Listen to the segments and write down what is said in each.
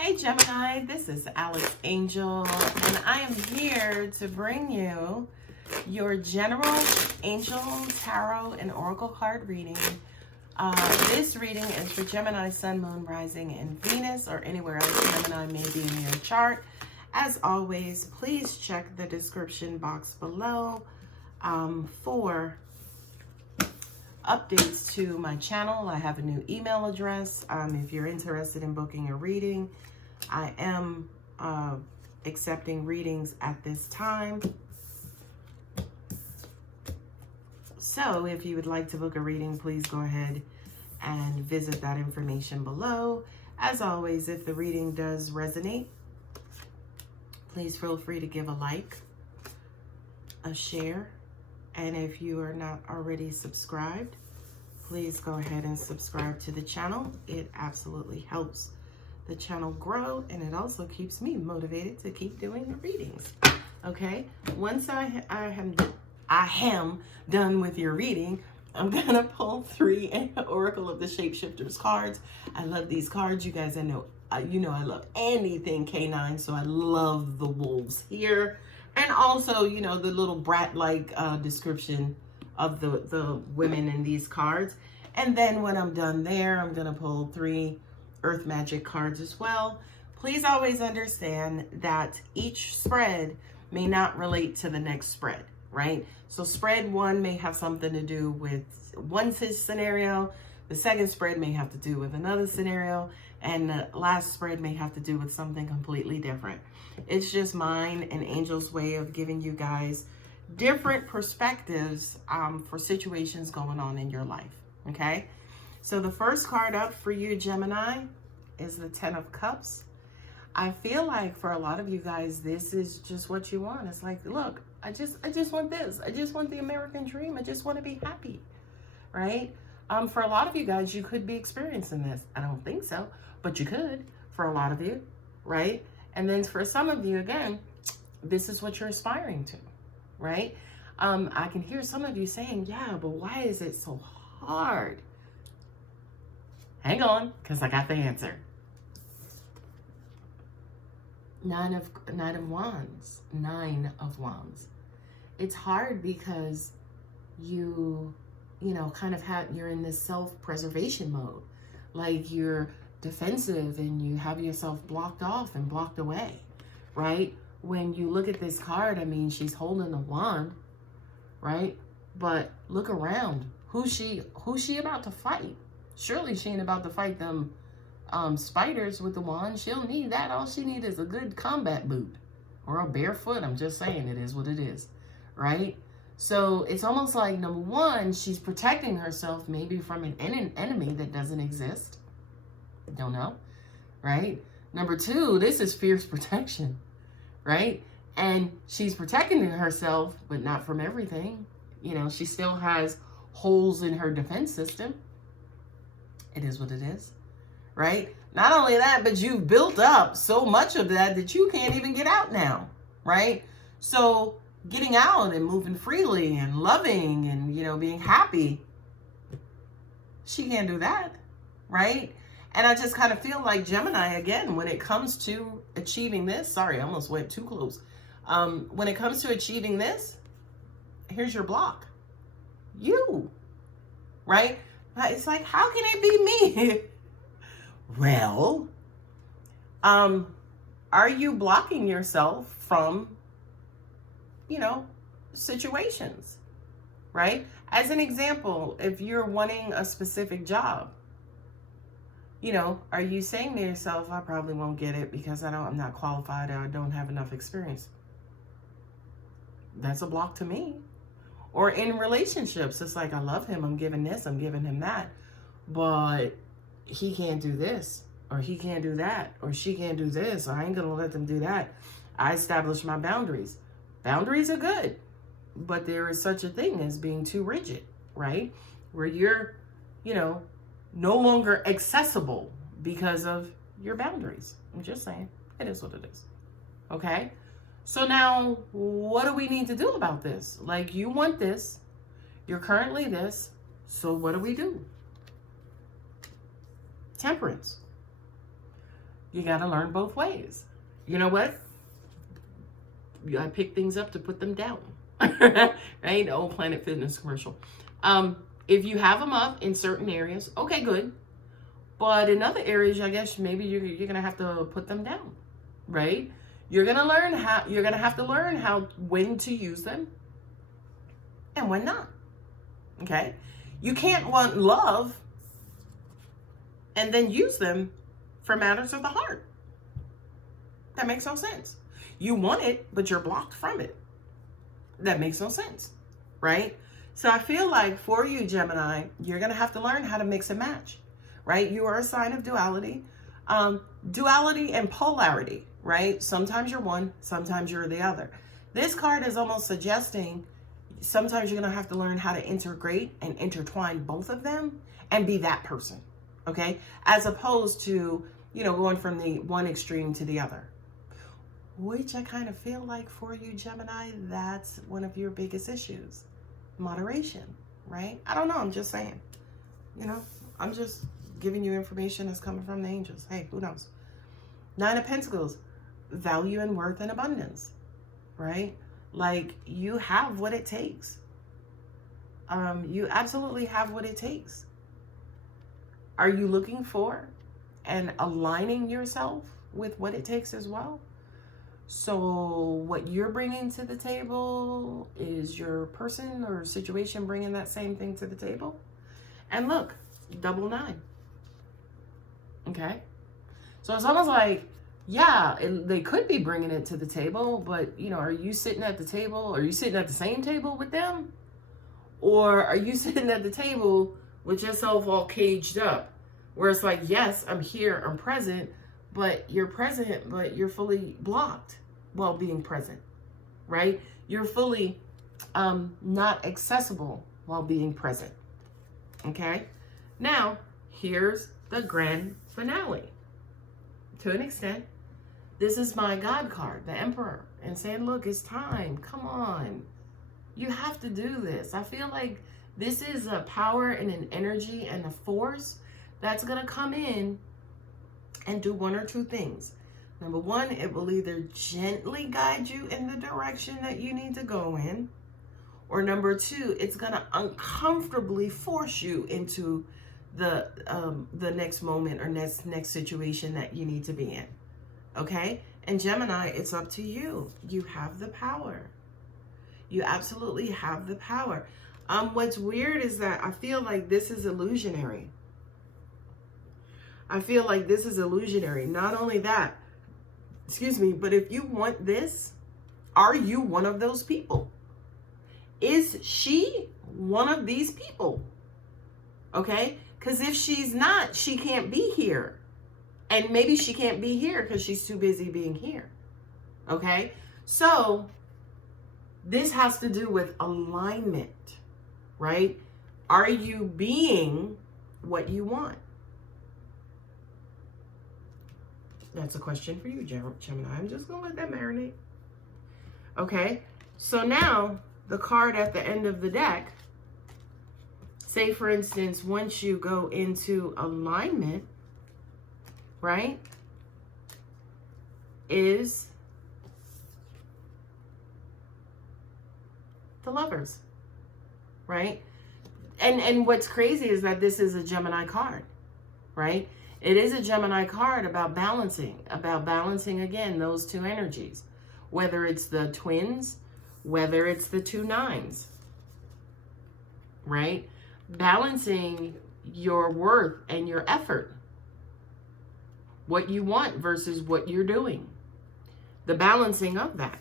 Hey Gemini, this is Alex Angel, and I am here to bring you your general angel, tarot, and oracle card reading. This reading is for Gemini, Sun, Moon, Rising, and Venus, or anywhere else Gemini may be in your chart. As always, please check the description box below for updates to my channel. I have a new email address. If you're interested in booking a reading, I am accepting readings at this time. So if you would like to book a reading, please go ahead and visit that information below. As always, if the reading does resonate, please feel free to give a like, a share, and if you are not already subscribed, please go ahead and subscribe to the channel. It absolutely helps the channel grow, and it also keeps me motivated to keep doing the readings. Okay, once I am done with your reading, I'm gonna pull 3 Oracle of the Shapeshifters cards. I love these cards. You guys, I know I love anything canine, so I love the wolves here. And also, you know, the little brat-like description of the women in these cards. And then when I'm done there, I'm going to pull 3 Earth Magic cards as well. Please always understand that each spread may not relate to the next spread, right? So spread 1 may have something to do with one scenario. The second spread may have to do with another scenario. And the last spread may have to do with something completely different. It's just mine and Angel's way of giving you guys different perspectives for situations going on in your life, okay? So the first card up for you, Gemini, is the 10 of Cups. I feel like for a lot of you guys, this is just what you want. It's like, look, I just want this. I just want the American dream. I just want to be happy, right? For a lot of you guys, you could be experiencing this. I don't think so, but you could for a lot of you, right? And then for some of you, again, this is what you're aspiring to, right? I can hear some of you saying, yeah, but why is it so hard? Hang on, because I got the answer. Nine of Wands. It's hard because you know, kind of you're in this self-preservation mode. Like you're defensive and you have yourself blocked off and blocked away, right? When you look at this card, I mean, she's holding a wand, right? But look around. Who's she about to fight? Surely she ain't about to fight them spiders with the wand. She'll need that. All she needs is a good combat boot or a barefoot. I'm just saying, it is what it is, right? So it's almost like, number one, she's protecting herself maybe from an enemy that doesn't exist. Don't know, right? Number two, this is fierce protection, right? And she's protecting herself, but not from everything. You know, she still has holes in her defense system. It is what it is, right? Not only that, but you've built up so much of that you can't even get out now, right? So getting out and moving freely and loving and, you know, being happy, she can't do that, right? And I just kind of feel like Gemini, again, when it comes to achieving this, sorry, I almost went too close. When it comes to achieving this, here's your block. You, right? It's like, how can it be me? Well, are you blocking yourself from, you know, situations, right? As an example, if you're wanting a specific job, you know, are you saying to yourself, I probably won't get it because I'm not qualified or I don't have enough experience? That's a block to me. Or in relationships, it's like, I love him, I'm giving this, I'm giving him that, but he can't do this, or he can't do that, or she can't do this, or I ain't gonna let them do that. I establish my boundaries. Boundaries are good, but there is such a thing as being too rigid, right? Where you're, you know, no longer accessible because of your boundaries. I'm just saying, it is what it is, okay? So now, what do we need to do about this? Like, you want this, you're currently this, so what do we do? Temperance. You got to learn both ways. You know what? I pick things up to put them down. Right? The old Planet Fitness commercial. If you have them up in certain areas, okay, good. But in other areas, I guess maybe you're going to have to put them down, right? You're going to have to learn how, when to use them and when not, okay? You can't want love and then use them for matters of the heart. That makes no sense. You want it, but you're blocked from it. That makes no sense, right? So I feel like for you, Gemini, you're going to have to learn how to mix and match, right? You are a sign of duality. Duality and polarity, right? Sometimes you're one, sometimes you're the other. This card is almost suggesting sometimes you're going to have to learn how to integrate and intertwine both of them and be that person, okay? As opposed to, you know, going from the one extreme to the other. Which I kind of feel like for you, Gemini, that's one of your biggest issues. Moderation, right? I don't know. I'm just saying. You know, I'm just giving you information that's coming from the angels. Hey, who knows? 9 of Pentacles, value and worth and abundance, right? Like, you have what it takes. You absolutely have what it takes. Are you looking for and aligning yourself with what it takes as well? So what you're bringing to the table, is your person or situation bringing that same thing to the table? And look, double 9. Okay. So it's almost like, yeah, they could be bringing it to the table, but, you know, are you sitting at the table? Are you sitting at the same table with them? Or are you sitting at the table with yourself all caged up? Where it's like, yes, I'm here, I'm present, but you're present, but you're fully blocked while being present, right? You're fully not accessible while being present, okay? Now, here's the grand finale. To an extent, this is my God card, the Emperor, and saying, look, it's time. Come on. You have to do this. I feel like this is a power and an energy and a force that's going to come in and do one or two things. Number one, it will either gently guide you in the direction that you need to go in, or number two, it's going to uncomfortably force you into the next moment or next situation that you need to be in. Okay? And Gemini, it's up to you. You have the power. You absolutely have the power. What's weird is that I feel like this is illusionary. I feel like this is illusionary. Not only that, excuse me, but if you want this, are you one of those people? Is she one of these people? Okay? Because if she's not, she can't be here. And maybe she can't be here because she's too busy being here. Okay? So, this has to do with alignment, right? Are you being what you want? That's a question for you, Gemini. I'm just going to let that marinate. Okay? So now, the card at the end of the deck, say for instance, once you go into alignment, right, is the Lovers, right? And what's crazy is that this is a Gemini card, right? It is a Gemini card about balancing again, those two energies, whether it's the twins, whether it's the 2 9s, right? Balancing your worth and your effort, what you want versus what you're doing, the balancing of that,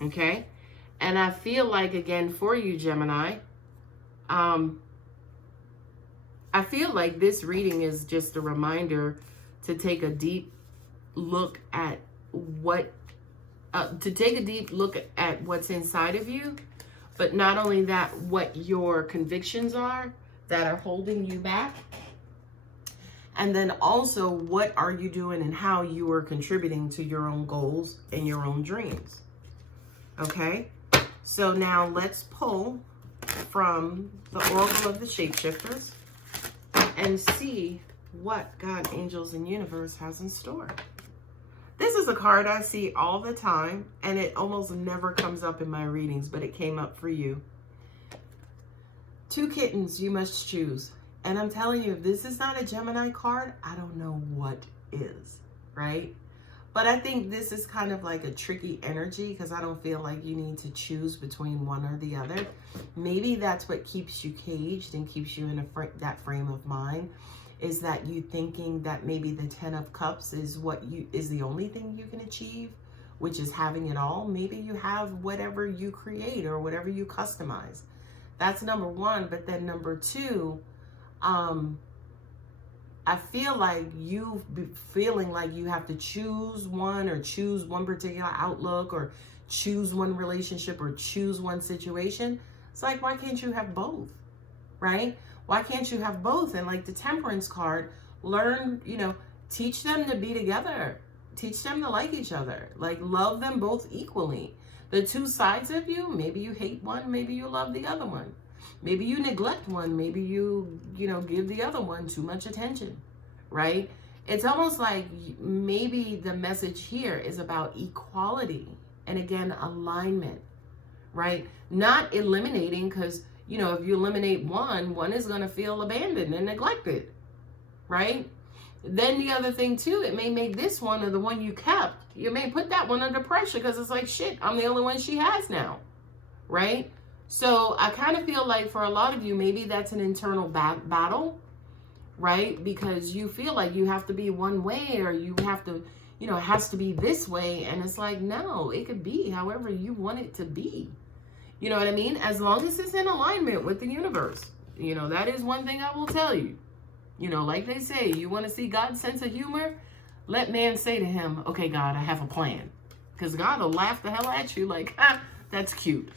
okay? And I feel like, again, for you, Gemini, I feel like this reading is just a reminder to take a deep look at what's inside of you, but not only that, what your convictions are that are holding you back, and then also what are you doing and how you are contributing to your own goals and your own dreams. Okay, so now let's pull from the Oracle of the Shapeshifters and see what God, angels, and universe has in store. This is a card I see all the time, and it almost never comes up in my readings, but it came up for you. 2 kittens you must choose. And I'm telling you, if this is not a Gemini card, I don't know what is, right? But I think this is kind of like a tricky energy because I don't feel like you need to choose between one or the other. Maybe that's what keeps you caged and keeps you in that frame of mind, is that you thinking that maybe the 10 of Cups is the only thing you can achieve, which is having it all. Maybe you have whatever you create or whatever you customize. That's number one. But then number two, I feel like feeling like you have to choose one, or choose one particular outlook, or choose one relationship, or choose one situation. It's like, why can't you have both, right? Why can't you have both? And like the Temperance card, learn, teach them to be together. Teach them to like each other. Like, love them both equally. The two sides of you, maybe you hate one, maybe you love the other one. Maybe you neglect one, maybe you give the other one too much attention, right? It's almost like maybe the message here is about equality and, again, alignment, right? Not eliminating, because, if you eliminate one is going to feel abandoned and neglected, right? Then the other thing too, it may make this one, or the one you kept, you may put that one under pressure because it's like, shit, I'm the only one she has now, right? So I kind of feel like for a lot of you, maybe that's an internal battle, right? Because you feel like you have to be one way, or you have to, it has to be this way. And it's like, no, it could be however you want it to be. You know what I mean? As long as it's in alignment with the universe. That is one thing I will tell you. Like they say, you want to see God's sense of humor? Let man say to him, okay, God, I have a plan. Because God will laugh the hell at you like, that's cute.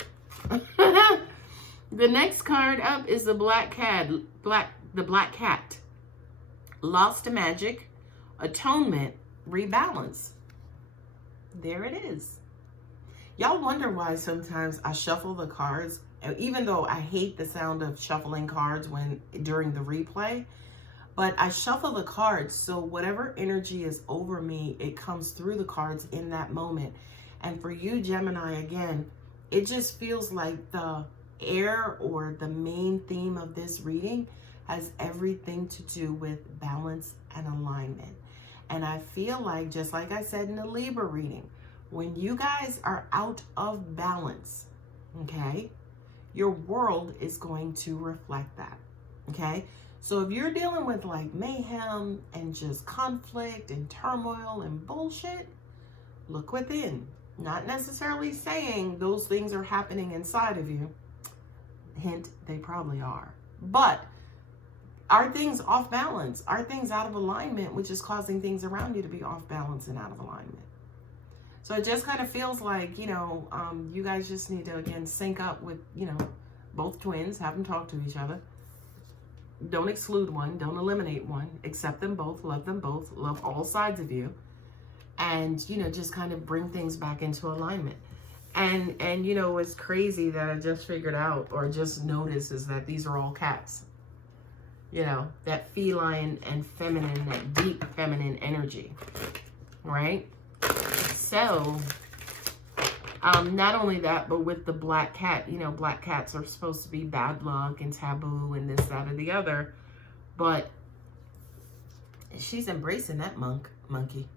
The next card up is the black cat. The black cat. Lost to magic, atonement, rebalance. There it is. Y'all wonder why sometimes I shuffle the cards, even though I hate the sound of shuffling cards during the replay. But I shuffle the cards, so whatever energy is over me, it comes through the cards in that moment. And for you, Gemini, again, it just feels like the air, or the main theme of this reading, has everything to do with balance and alignment. And I feel like, just like I said in the Libra reading, when you guys are out of balance, okay, your world is going to reflect that, okay? So if you're dealing with like mayhem and just conflict and turmoil and bullshit, look within. Not necessarily saying those things are happening inside of you. Hint, they probably are. But are things off balance? Are things out of alignment, which is causing things around you to be off balance and out of alignment? So it just kind of feels like, you guys just need to, again, sync up with, both twins, have them talk to each other. Don't exclude one, don't eliminate one, accept them both, love all sides of you. And, just kind of bring things back into alignment. And what's crazy that I just figured out, or just noticed, is that these are all cats. That feline and feminine, that deep feminine energy, right? So, not only that, but with the black cat, black cats are supposed to be bad luck and taboo and this, that, or the other. But she's embracing that monkey.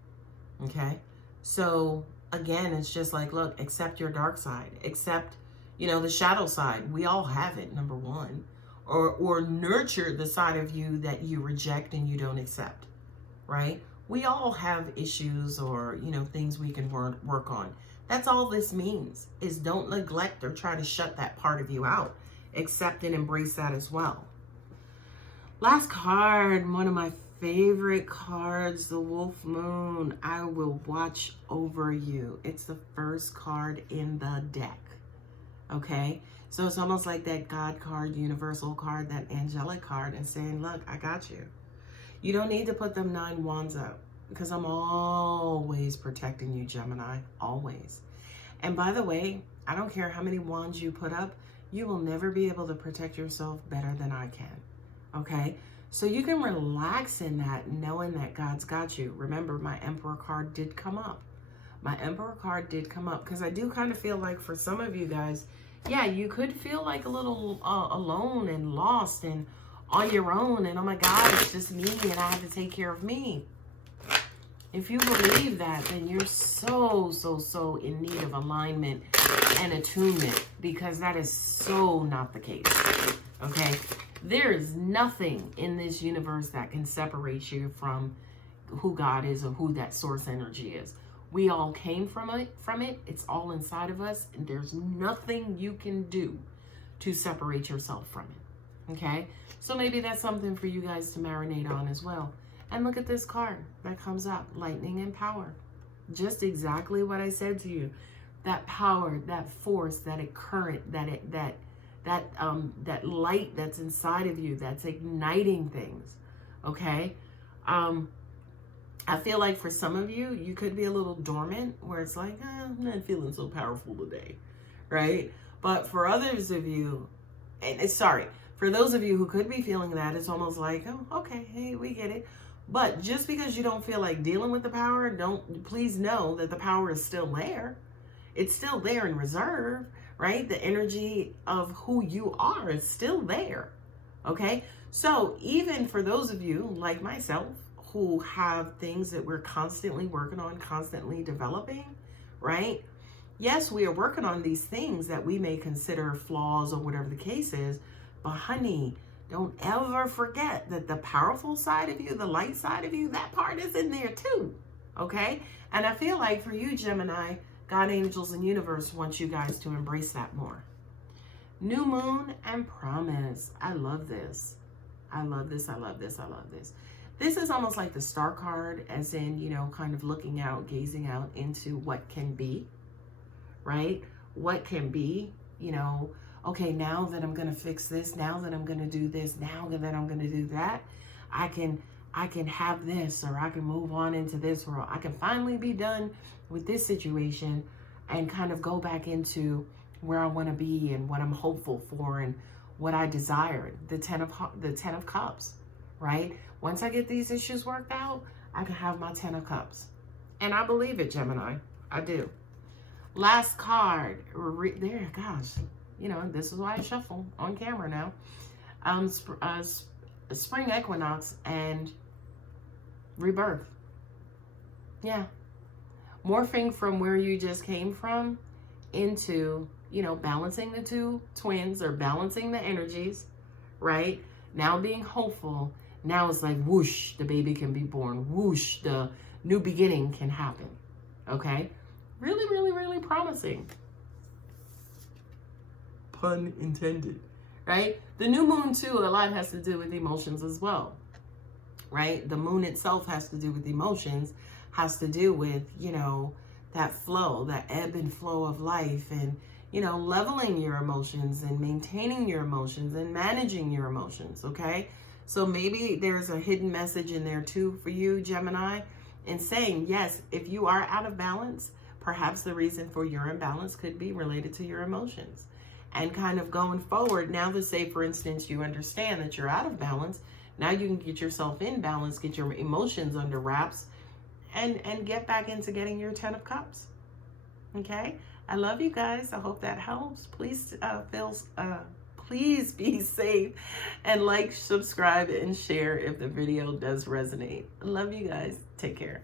Okay? So, again, it's just like, look, accept your dark side. Accept, the shadow side. We all have it, number one. Or nurture the side of you that you reject and you don't accept, right? We all have issues, or, things we can work on. That's all this means, is don't neglect or try to shut that part of you out. Accept and embrace that as well. Last card, one of my favorite cards, the Wolf Moon. I will watch over you. It's the first card in the deck. Okay? So it's almost like that God card, universal card, that angelic card, and saying, look, I got you. You don't need to put them 9 wands up, because I'm always protecting you, Gemini, always. And by the way, I don't care how many wands you put up, you will never be able to protect yourself better than I can, okay? So you can relax in that, knowing that God's got you. Remember, my Emperor card did come up. My Emperor card did come up because I do kind of feel like for some of you guys, yeah, you could feel like a little alone and lost and on your own. And oh my God, it's just me and I have to take care of me. If you believe that, then you're so in need of alignment and attunement, because that is so not the case. Okay? There is nothing in this universe that can separate you from who God is or who that source energy is. We all came from it. It's all inside of us, and there's nothing you can do to separate yourself from it. Okay? So maybe that's something for you guys to marinate on as well. And look at this card that comes up, lightning and power. Just exactly what I said to you. That power, that force, that current, that light that's inside of you, that's igniting things. Okay? I feel like for some of you, you could be a little dormant, where it's like, I'm not feeling so powerful today, right? But for others of you, for those of you who could be feeling that, it's almost like, oh, okay, hey, we get it. But just because you don't feel like dealing with the power, please know that the power is still there. It's still there in reserve, right? The energy of who you are is still there, okay? So even for those of you like myself who have things that we're constantly working on, constantly developing, right? Yes, we are working on these things that we may consider flaws or whatever the case is, but honey, don't ever forget that the powerful side of you, the light side of you, that part is in there too, okay? And I feel like for you, Gemini, God, angels, and universe wants you guys to embrace that more. New moon and promise. I love this. I love this. I love this. I love this. This is almost like the star card, as in, you know, kind of looking out, gazing out into what can be, right? What can be, you know, okay, now that I'm going to fix this, now that I'm going to do this, now that I'm going to do that, I can have this, or I can move on into this world. I can finally be done with this situation and kind of go back into where I want to be and what I'm hopeful for and what I desire. The 10 of Cups, right? Once I get these issues worked out, I can have my 10 of Cups. And I believe it, Gemini. I do. Last card. There, gosh. You know, this is why I shuffle on camera now. Spring equinox and rebirth. Yeah. Morphing from where you just came from into, you know, balancing the two twins, or balancing the energies, right? Now being hopeful. Now it's like whoosh, the baby can be born. Whoosh, the new beginning can happen. Okay? Really, really, really promising. Pun intended, right? The new moon too, a lot has to do with emotions as well, right? The moon itself has to do with emotions, has to do with, you know, that flow, that ebb and flow of life, and, you know, leveling your emotions and maintaining your emotions and managing your emotions, okay? So maybe there's a hidden message in there too for you, Gemini, in saying, yes, if you are out of balance, perhaps the reason for your imbalance could be related to your emotions. And kind of going forward, now that, say, for instance, you understand that you're out of balance, now you can get yourself in balance, get your emotions under wraps, and get back into getting your 10 of Cups. Okay? I love you guys. I hope that helps. Please please be safe, and like, subscribe, and share if the video does resonate. I love you guys. Take care.